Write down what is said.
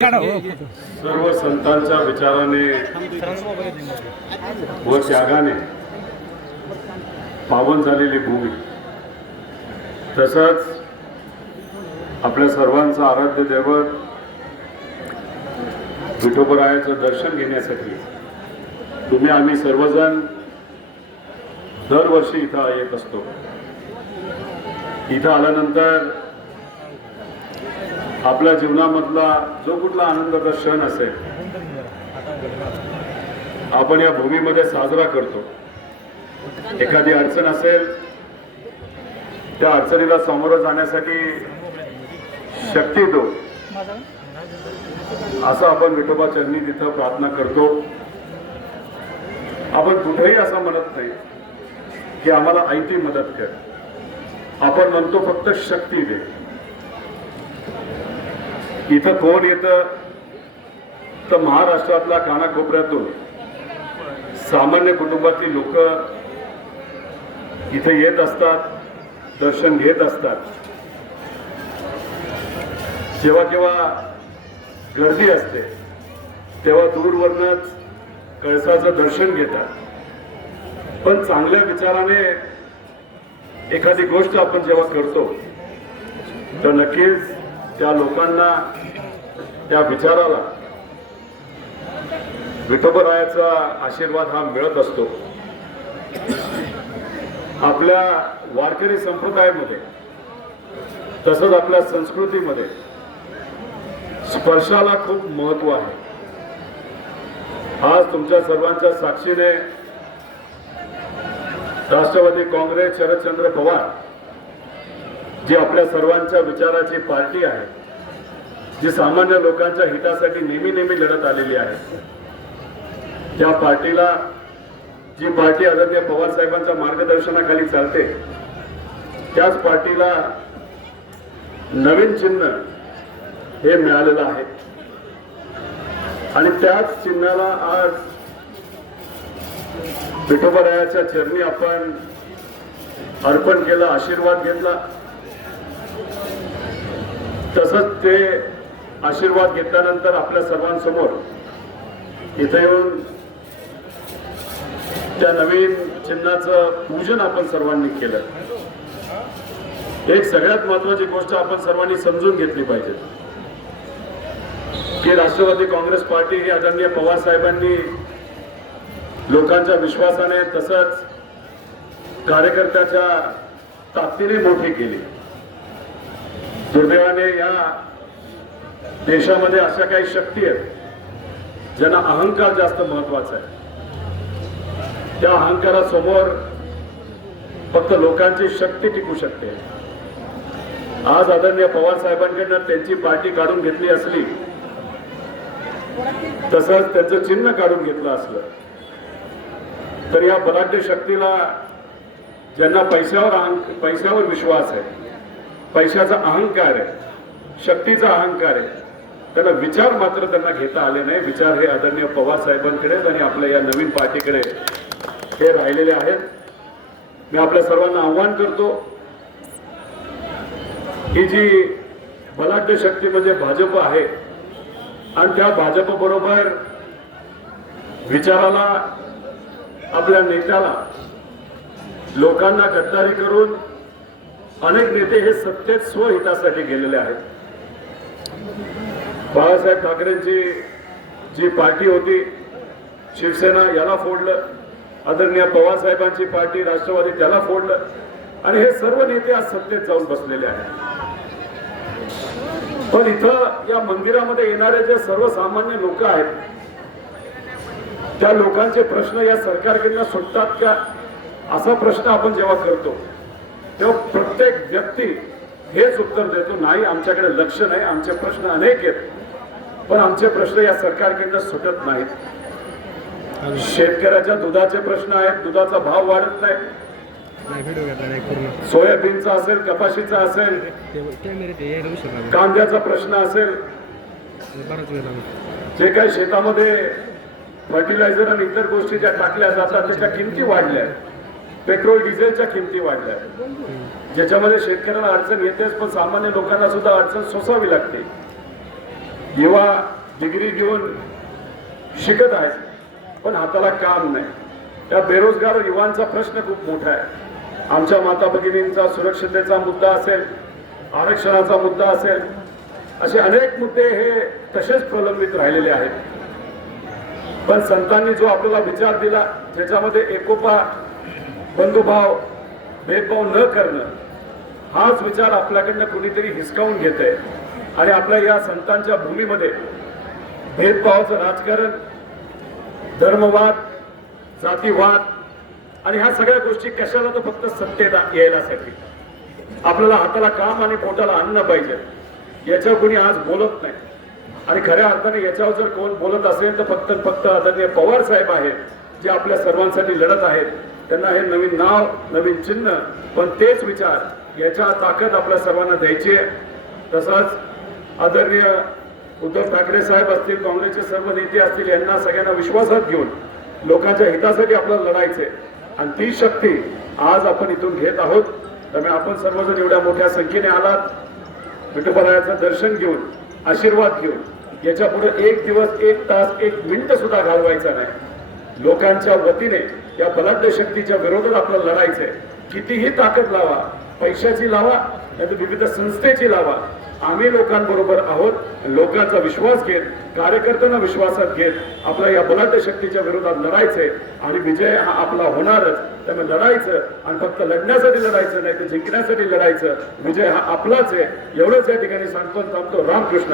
सर्व संतांच्या विचाराने व त्यागाने पावन झालेली भूमी तसंच आपल्या सर्वांचं आराध्य दैवत विठोबरायाचं दर्शन घेण्यासाठी तुम्ही आम्ही सर्वजण दरवर्षी इथं येत असतो. इथं आल्यानंतर आपल्या जीवनामधला जो कुठला आनंदाचा क्षण असेल आपण या भूमीमध्ये साजरा करतो. एखादी अडचण असेल त्या अडचणीला सामोरं जाण्यासाठी शक्ती दो. असं आपण विठोबा चरणी तिथं प्रार्थना करतो. आपण कुठेही असं म्हणत नाही की आम्हाला आयती मदत कर. आपण म्हणतो फक्त शक्ती दे. इथं कोण येतं तर महाराष्ट्रातल्या कानाकोपऱ्यातून सामान्य कुटुंबातील लोक इथे येत असतात दर्शन घेत असतात. जेव्हा केव्हा गर्दी असते तेव्हा दूरवरनच कळसाचं दर्शन घेतात. पण चांगल्या विचाराने एखादी गोष्ट आपण जेव्हा करतो तर नक्कीच त्या लोकांना त्या विचाराला विठोबरायाचा आशीर्वाद हा मिळत असतो. आपल्या वारकरी संप्रदायामध्ये तसंच आपल्या संस्कृतीमध्ये स्पर्शाला खूप महत्त्व आहे. आज तुमच्या सर्वांच्या साक्षीने राष्ट्रवादी काँग्रेस शरदचंद्र पवार जी आपल्या सर्वांच्या विचाराची पार्टी आहे जी सामान्य लोकांच्या हितासाठी नेहमी नेहमी लढत आलेली आहे. त्या पार्टीला जी पार्टी आदरणीय पवार साहेबांच्या मार्गदर्शनाखाली चालते त्याच पार्टीला नवीन चिन्ह हे मिळालेलं आहे. आणि त्याच चिन्हाला आज विठोबरायाच्या चरणी आपण अर्पण केलं आशीर्वाद घेतला. तसंच ते आशीर्वाद घेतल्यानंतर आपल्या सर्वांसमोर इथे येऊन त्या नवीन चिन्हाचं पूजन आपण सर्वांनी केलं. एक सगळ्यात महत्वाची गोष्ट आपण सर्वांनी समजून घेतली पाहिजे. की राष्ट्रवादी काँग्रेस पार्टी ही आदरणीय पवार साहेबांनी लोकांच्या विश्वासाने तसंच कार्यकर्त्याच्या ताकदीने मोठी केली. दुर्दैवाने या देशामध्ये अशा काही शक्ती आहेत ज्यांना अहंकार जास्त महत्त्वाचा आहे. त्या अहंकारासमोर फक्त लोकांची शक्ती टिकू शकते. आज आदरणीय पवार साहेबांकडनं त्यांची पार्टी काढून घेतली असली तसंच त्यांचं चिन्ह काढून घेतलं असलं तर या बलाढ्य शक्तीला ज्यांना पैशावर अहंक पैशावर विश्वास आहे पैशाचा अहंकार आहे शक्तीचा अहंकार आहे. त्यांना विचार मात्र त्यांना घेता आले नाही. विचार हे आदरणीय पवार साहेबांकडेच आणि आपल्या या नवीन पार्टीकडे हे राहिलेले आहेत. मी आपल्या सर्वांना आव्हान करतो ही जी बलाढ्य शक्ती म्हणजे भाजप आहे आणि त्या भाजप बरोबर विचाराला आपल्या नेत्याला लोकांना गद्दारी करून अनेक नेते हे सत्तेत स्वहितासाठी गेलेले आहेत. बाळासाहेब ठाकरेंची जी पार्टी होती शिवसेना याला फोडलं आदरणीय पवारसाहेबांची पार्टी राष्ट्रवादी त्याला फोडलं आणि हे सर्व नेते आज सत्तेत जाऊन बसलेले आहेत. पण इथं या मंदिरामध्ये येणारे जे सर्वसामान्य लोक आहेत त्या लोकांचे प्रश्न या सरकारकडनं सुटतात का? असा प्रश्न आपण जेव्हा करतो तेव्हा प्रत्येक व्यक्ती हेच उत्तर देतो नाही आमच्याकडे लक्ष नाही आमचे प्रश्न अनेक आहेत. पण आमचे प्रश्न या सरकारकडनं सुटत नाहीत. शेतकऱ्याच्या दुधाचे प्रश्न आहेत दुधाचा भाव वाढत नाही. सोयाबीनचा असेल कपाशीचा असेल कांद्याचा प्रश्न असेल जे काही शेतामध्ये फर्टिलायझर आणि इतर गोष्टी ज्या टाकल्या जातात त्याच्या किमती वाढल्या आहेत. पेट्रोल डिझेलच्या किमती वाढल्या. ज्याच्यामध्ये शेतकऱ्याला अडचण येतेच पण सामान्य लोकांना सुद्धा अडचण सोसावी लागते. युवा डिग्री घेऊन शिकत आहेत पण हाताला काम नाही. त्या बेरोजगार युवांचा प्रश्न खूप मोठा आहे. आमच्या माता भगिनींचा सुरक्षतेचा मुद्दा असेल आरक्षणाचा मुद्दा असेल असे अनेक मुद्दे हे तसेच प्रलंबित राहिलेले आहेत. पण संतांनी जो आपल्याला विचार दिला ज्याच्यामध्ये एकोपा बंधुभाव भेदभाव न करणं हाच विचार आपल्याकडनं कुणीतरी हिसकावून घेत आहे आणि आपल्या या संतांच्या भूमीमध्ये भेदभावाचं राजकारण धर्मवाद जातीवाद आणि ह्या सगळ्या गोष्टी कशाला तर फक्त सत्तेत यायलासाठी? आपल्याला हाताला काम आणि पोटाला अन्न पाहिजे. याच्यावर कोणी आज बोलत नाही. आणि खऱ्या अर्थाने याच्यावर जर कोण बोलत असेल तर फक्त फक्त आदरणीय पवार साहेब आहेत. जे आपल्या सर्वांसाठी लढत आहेत त्यांना हे नवीन नाव नवीन चिन्ह पण तेच विचार याच्या ताकद आपल्या सर्वांना द्यायची आहे. तसंच आदरणीय उद्धव ठाकरे साहेब असतील काँग्रेसचे सर्व नेते असतील यांना सगळ्यांना विश्वासात घेऊन लोकांच्या हितासाठी आपल्याला लढायचे आणि ती शक्ती आज आपण इथून घेत आहोत. त्यामुळे आपण सर्वजण एवढ्या मोठ्या संख्येने आलात. विठुपरायाचं दर्शन घेऊन आशीर्वाद घेऊन याच्यापुढे एक दिवस एक तास एक मिनिट सुद्धा घालवायचा नाही. लोकांच्या वतीने या बलाढ्य शक्तीच्या विरोधात आपल्याला लढायचंय. कितीही ताकद लावा पैशाची लावा नाही विविध संस्थेची लावा. आम्ही लोकांबरोबर आहोत लोकांचा विश्वास घेत कार्यकर्त्यांना विश्वासात घेत आपल्या या बलाढ्य शक्तीच्या विरोधात लढायचंय आणि विजय हा आपला होणारच. त्यामुळे लढायचं आणि फक्त लढण्यासाठी लढायचं नाही तर जिंकण्यासाठी लढायचं. विजय हा आपलाच आहे. एवढंच या ठिकाणी सांगतो सांगतो थांबतो. रामकृष्ण